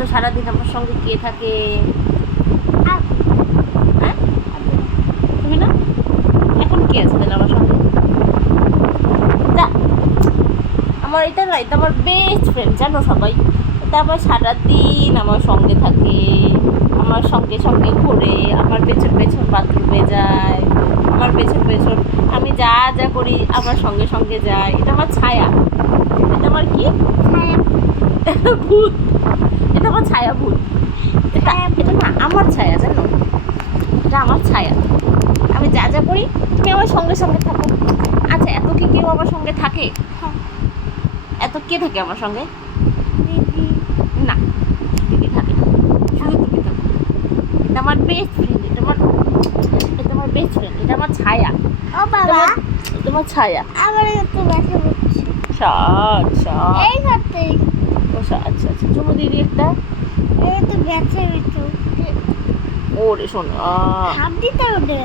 তো সারাদিন আমার সঙ্গে কে থাকে? হ্যাঁ, তুমি না? এখন কে আছে তাহলে আমার সঙ্গে? তা আমার এটা না, এটা আমার বেস্ট ফ্রেন্ড, জানো সবাই। এটা আমার সারাদিন আমার সঙ্গে থাকে, আমার সঙ্গে সঙ্গে ঘোরে, আমার পেছন পেছন বাথরুমে যায়, আমার পেছন পেছন আমি যা যা করি আমার সঙ্গে সঙ্গে যায়। এটা আমার ছায়া। এটা আমার কি ভূত। এটা আমার ছায়া ভূত। এটা এটা না আমার ছায়া, জানো, এটা আমার ছায়া। আমি যা যা করি তুমি আমার সঙ্গে সঙ্গে থাকো। আচ্ছা, এত কি কেউ আমার সঙ্গে থাকে? এত কে থাকে আমার সঙ্গে? না, দিদি থাকে না, শুধু তুমি থাকো। এটা আমার বেস্ট ফ্রেন্ড, এটা আমার বেস্ট ফ্রেন্ড, এটা আমার ছায়া। ও বাবা, এটা আমার ছায়া। আমার একটু ব্যথা করছে সাত সাত এই করতে, ও আচ্ছা আচ্ছা, চুমু দিদি একটা। এই তো ব্যথা একটু ওরে শোনো, হাত দিতে ওঠে।